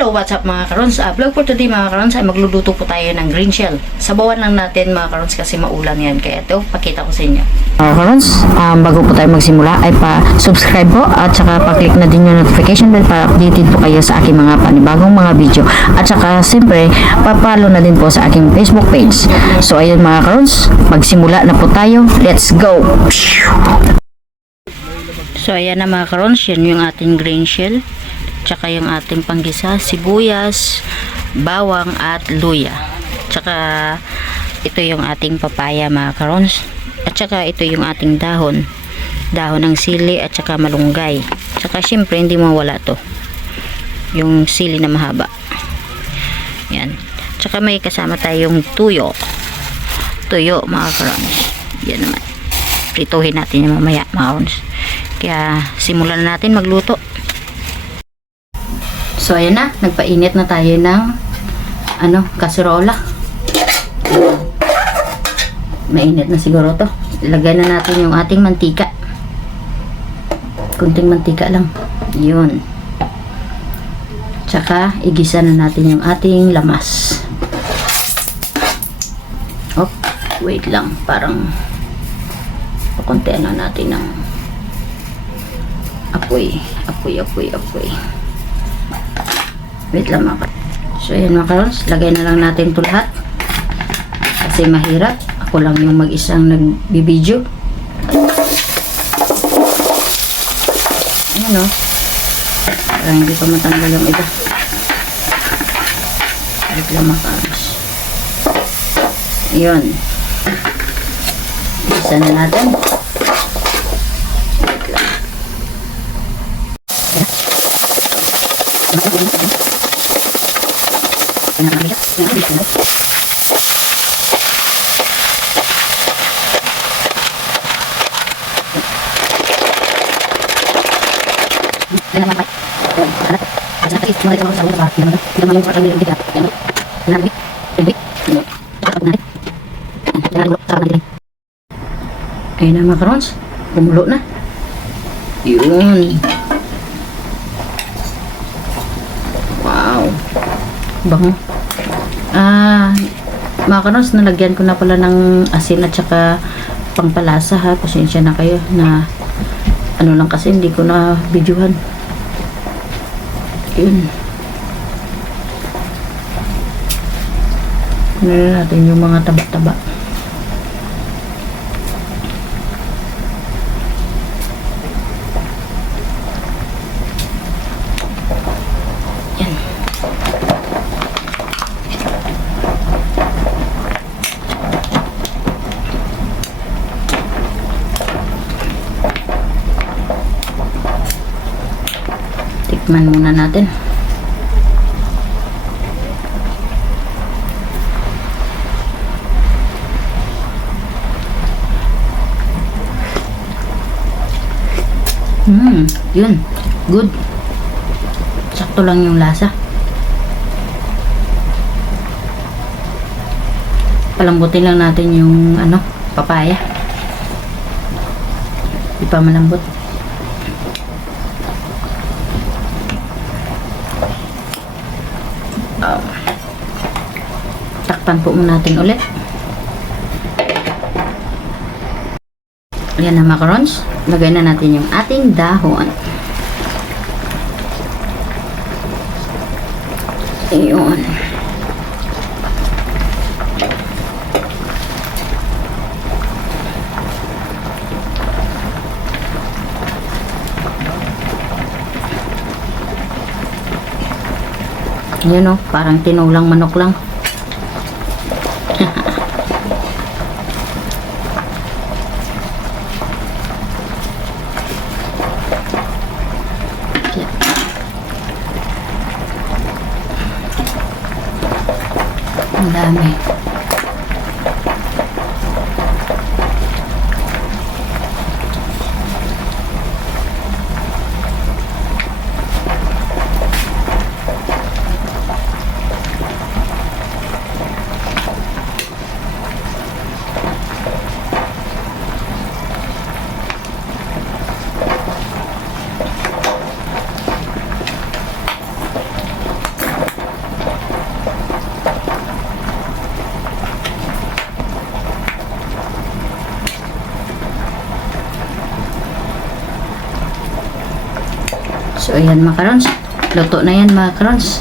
Hello, what's up mga karons? Uh, vlog for today mga karons ay magluluto po tayo ng green shell. Sabawan lang natin mga karons kasi maulam yan. Kaya ito, pakita ko sa inyo. Mga karons, um, bago po tayo magsimula ay pa-subscribe po at saka pa-click na din yung notification bell para updated po kayo sa aking mga panibagong mga video. At saka siyempre, pa-follow na din po sa aking Facebook page. So ayun mga karons, magsimula na po tayo. Let's go! So ayan na mga karons, yan yung ating green shell tsaka yung ating panggisa, sibuyas, bawang at luya. Tsaka ito yung ating papaya mga. At tsaka ito yung ating dahon. Dahon ng sili at tsaka malunggay. Tsaka syempre hindi mawala to. Yung sili na mahaba. Yan. Tsaka may kasama tayong tuyo. Tuyo mga karons. Yan naman. Prituhin natin yung mamaya mga. Kaya simulan na natin magluto. So, ayan na. Nagpainit na tayo ng ano, kaserola. Mainit na siguro to. Ilagay na natin yung ating mantika. Kunting mantika lang. Yun. Tsaka, igisa na natin yung ating lamas. Oh, wait lang. Parang pakuntian na natin ng apoy. Apoy, apoy, apoy. Wait lang mga So, ayan mga karons. Lagay na lang natin ito lahat. Kasi mahirap. Ako lang yung mag-isang nagbibideo. Ayan o. Parang hindi pa matanggal yung iba. Wait lang mga karons. Ayan. Isa na natin. Wait lang. Ayun na mga karons. Kumulo na. Yun. Wow. Bango. Ah, mga karons, nalagyan ko na pala ng asin at saka pangpalasa ha. Pasensya na kayo na ano lang kasi hindi ko na videohan. Yun. Ano na natin yung mga taba-taba. Yan. Tikman muna natin. Hmm, yun. Good. Sakto lang yung lasa. Palambutin lang natin yung ano, papaya. Di pa malambot. Takpan po natin ulit. Ayan na macarons. Lagay na natin yung ating dahon. Ayun. Ayan o, parang tinulang manok lang. Ang dami. Ayan mga karons. Luto na yan mga karons.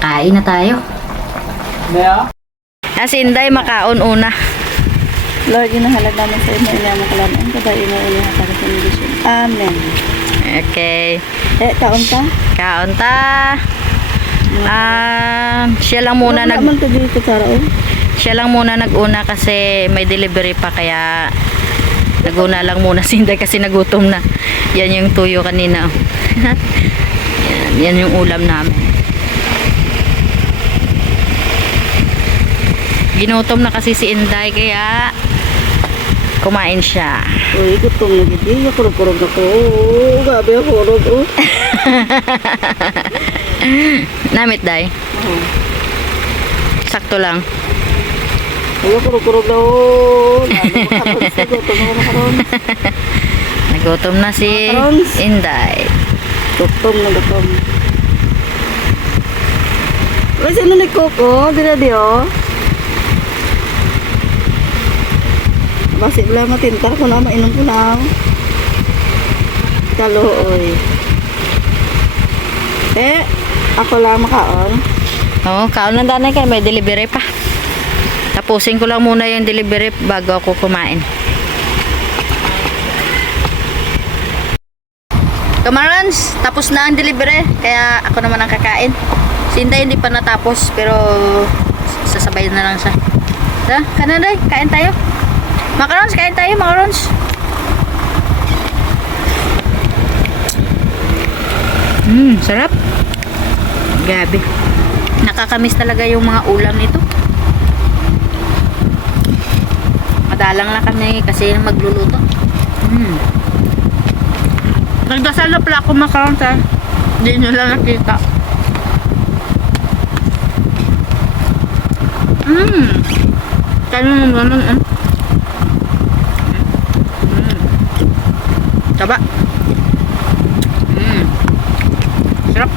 Kain na tayo. Ah, si Inday makaon una. Lord, inahalad namin sa imo ilang makalaman. Kada imo para sa medisyon. Amen. Okay. Eh, taon ka? Kaon ta. Ah, siya lang muna Wala nag to dito sa raon. siya lang muna naguna kasi may delivery pa kaya naguna lang muna si Inday kasi nagutom na. Yan yung tuyo kanina. yan, yan yung ulam namin. Ginutom na kasi si Inday kaya kumain siya. Uy, gutom na gidi. Kurog-kurog na ko. Oo, gabi ako kurog. Oh. Namit day. Oo. Sakto lang. Uy, kurog-kurog na. Oh. Na makaroon. Nagutom na si. Inday. Gutom na gutom. Uy, sino ni Coco? Dila di oh. Basi lang matintar ko na, mainom ko na. Kaluoy. Eh, ako lang makaon. Oo, kaon lang danay kay may delivery pa. Tapusin ko lang muna yung delivery bago ako kumain. Kamarans, tapos na ang delivery. Kaya ako naman ang kakain. Si Inday hindi pa natapos, pero sasabay na lang siya. Ha? Kanan day, kain tayo. Macarons, kain tayo, macarons. Mmm, sarap. Gabi. Nakakamiss talaga yung mga ulam nito. Madalang lang kami kasi magluluto. Mm. Nagdasal na pala ako makaroon sa hindi nyo lang nakita. Mmm. Kaya mo naman eh. Mm. Taba. Mm. Sarap.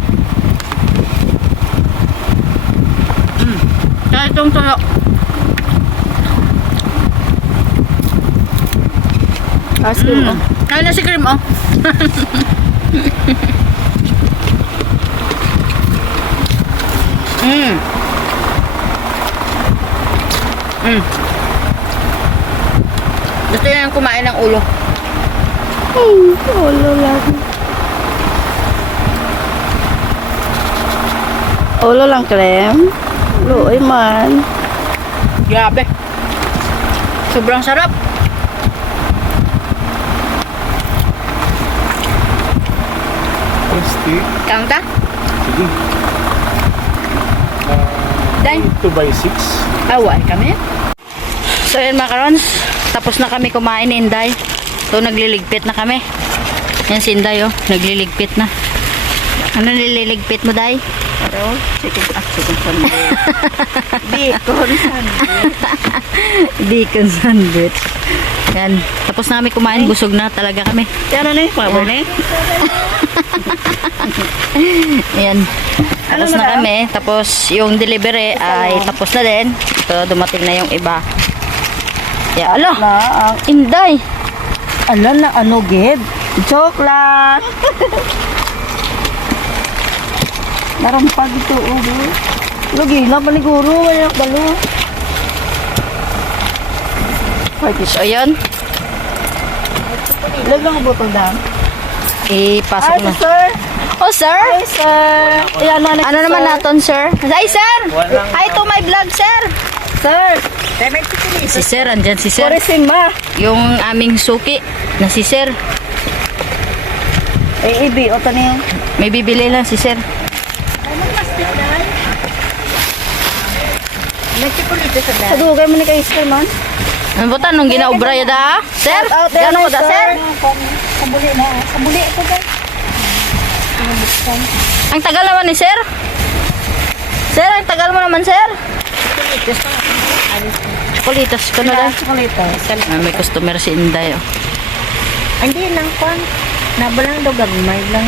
Mm. Kaya itong tuyo. Ice cream, Mm. oh. Kaya na si cream, oh. mm. Mm. Gusto niya kumain ng ulo. Hmm, ulo lang. Ulo lang, krem. Luoy man. Grabe. Sobrang sarap. Stick. Kang ta? Sige. Day. 2 by 6. Away kami. So yun macarons, tapos na kami kumain ni Inday. So nagliligpit na kami. Yan si Inday oh, nagliligpit na. Ano nililigpit mo, Day? Pero, chicken, ah, chicken sandwich. Bacon sandwich. Bacon sandwich. Yan. Tapos na kami kumain, busog na talaga kami. Yan ano yung power na Yan. Tapos Ano na na kami. Tapos yung delivery ay tapos na din. Ito, dumating na yung iba. Ya, ala. Na, Inday. ala na ano, gid? Joke lang. Narampag ito, ulo. Lagi na, paniguro. Wala balo. Pwede So, yun. Ilag lang ang botol down. Ipasok Ay, na. sir. Oh, sir. Hi, sir. Ayan na, Ano naman naton, sir? Hi, sir. Hi to my vlog, sir. Sir. Si sir, andyan si sir. Purisima. Yung aming suki na si sir. Eh, ibi. O, tani. May bibili lang si sir. Sa dugay mo ni kay sir, man. Ano ba tanong ginaobra ya da? Sir? Gano'n ko da, sir. Sabuli na. Sabuli ko, guys. Ang tagal naman ni sir. Sir, ang tagal mo naman, sir. Kulitas ko na lang. Ah, may customer si Inday. Oh. Hindi lang kwan. Nabalang daw gagmay lang.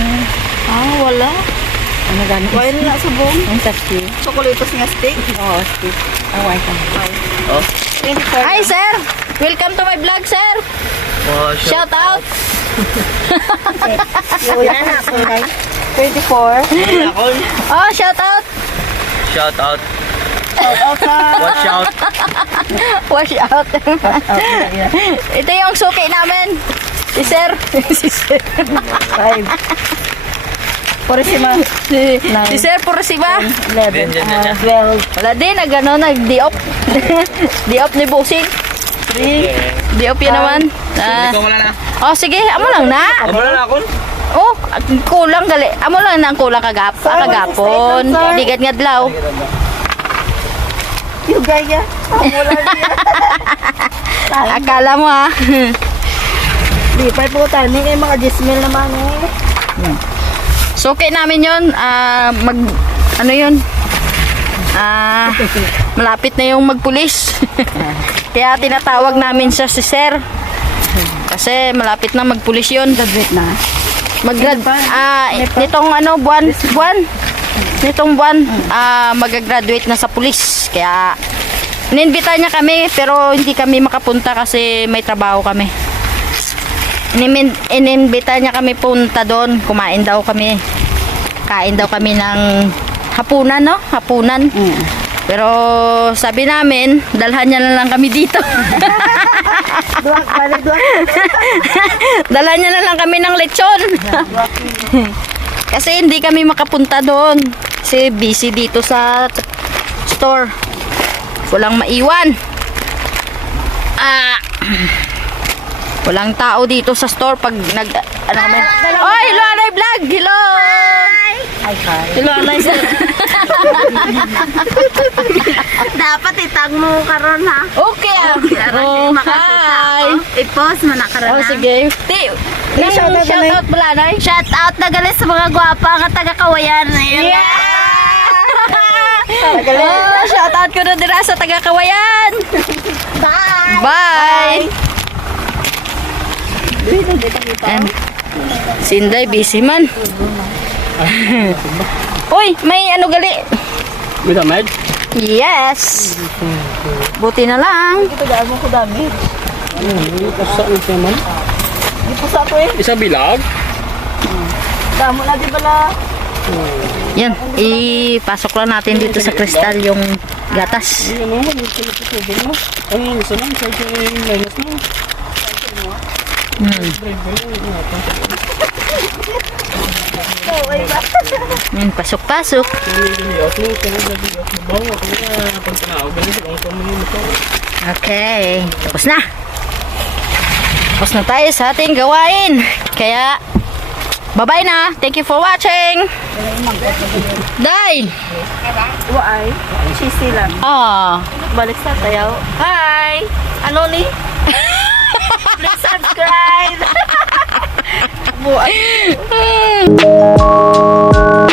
Ah, wala. Ano gano'n? Kuha na sa buong. Ang saksi. Chocolates nga steak. Oo, Steve. Ang white ka. Hi, sir. Welcome to my vlog, sir. Shout out. Wala na ako, Nay. 24. Oh, shout out! Shout out. Shout out. Watch out. Out. Ito yung suki namin. Si Sir. si Sir. 5. Purisima. Si, si Sir Pursiba. 11. Yan, yan, yan, yan. 12. Wala din, nag ano, nag-diop. diop ni Busing. 3. Diop yun naman. Ah, Ikaw wala na. oh, sige, amo lang na. Amo na na ako. Oh, kulang gali. Amo lang na ang kulang kagap Sir, kagapon. sir. Digat ngadlaw. Yung gaya. Wala niya. Akala mo ha. Di, pa po tayo. May mga dismil naman eh. Suki namin yun. Ah, mag, ano yun? Ah, malapit na yung magpulis. Kaya tinatawag namin siya si Sir. Kasi malapit na magpulis yun. Graduate na. Mag-grad ah nitong ano buwan buwan nitong buwan ah mag-graduate na sa pulis. Kaya ininbita niya kami pero hindi kami makapunta kasi may trabaho kami. Inimin, ininbita niya kami punta doon, kumain daw kami. Kain daw kami ng hapunan, no? Hapunan. Mm. Pero sabi namin, dalhan niya na lang kami dito. Duwak, bali, duwak. dalhan niya na lang kami ng lechon. Kasi hindi kami makapunta doon. Kasi busy dito sa store. Walang maiwan. Ah. Walang tao dito sa store pag nag ano kami. Oh, hello Anay Vlog. Hello. Ay, hi. Hello Anay. Dapat itag mo karon ha. Okay. ah. Oh, hi. I-post mo na karon Oh, sige. Ti, nang shout out, shout Anay. out pala Anay. Shout out na galit sa mga gwapa nga taga Kawayan. Ayan. Oh, shout out ko na dira sa taga Kawayan. Bye. Bye. And, Sinday, busy man. Uy, may ano gali? A med? Yes. Buti na lang. Ito gaan mo ko dami. Isa naman. Di po sa ako eh. Isa bilag? Damo na di bala. Yan, ipasok lang natin dito sa kristal yung gatas. Hindi ano, ito na tubig mo. Ang isa lang, sa yung minus mo. Yan, pasok-pasok. Okay, tapos na. Tapos na tayo sa ating gawain. Kaya, bye-bye na. Thank you for watching. Day! Waay. Cheesy lang. Ah. Balik sa tayaw. Hi! Ano ni? Subscribe! Mm.